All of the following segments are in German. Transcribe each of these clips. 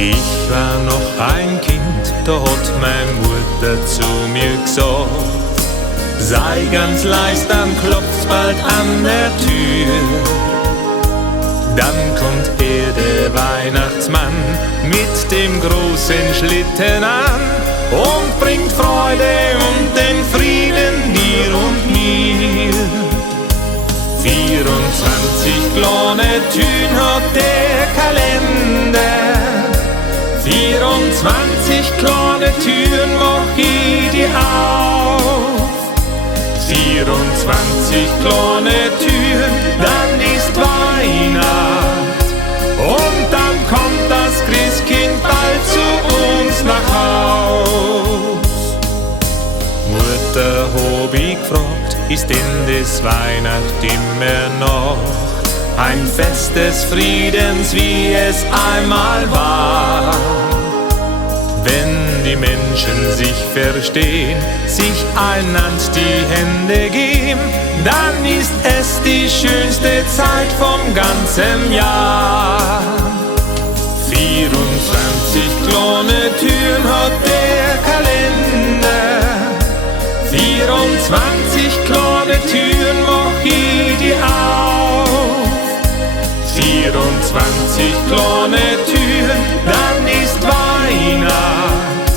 Ich war noch ein Kind, da hat meine Mutter zu mir gesagt: sei ganz leis, dann klopft's bald an der Tür. Dann kommt der Weihnachtsmann mit dem großen Schlitten an und bringt Freude und den Frieden dir und mir. 24 kleine Türen hat der Kalender, 24 kleine Türen mach ich dir auf. 24 kleine Türen, dann ist Weihnacht und dann kommt das Christkind bald zu uns nach Haus. Mutter hab ich gefragt, ist denn das Weihnacht immer noch ein Fest des Friedens, wie es einmal war? Wenn die Menschen sich verstehen, sich einander die Hände geben, dann ist es die schönste Zeit vom ganzen Jahr. 24 kleine Türen hat der Kalender, 24 kleine Türen mach ich dir auf. 24 kleine Türen, dann ist Weihnacht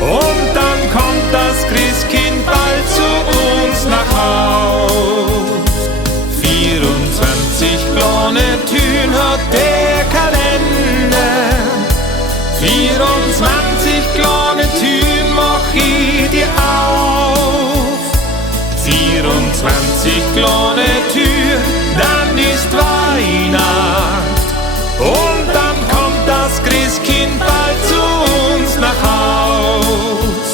und dann kommt das Christkind bald zu uns nach Haus. 24 kleine Türen hat der Kalender, 24 kleine Türen mach ich dir auf. 24 kleine Türen, dann ist Weihnacht und dann kommt das Christkind bald zu uns nach Haus.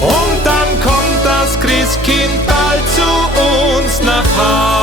Und dann kommt das Christkind bald zu uns nach Haus.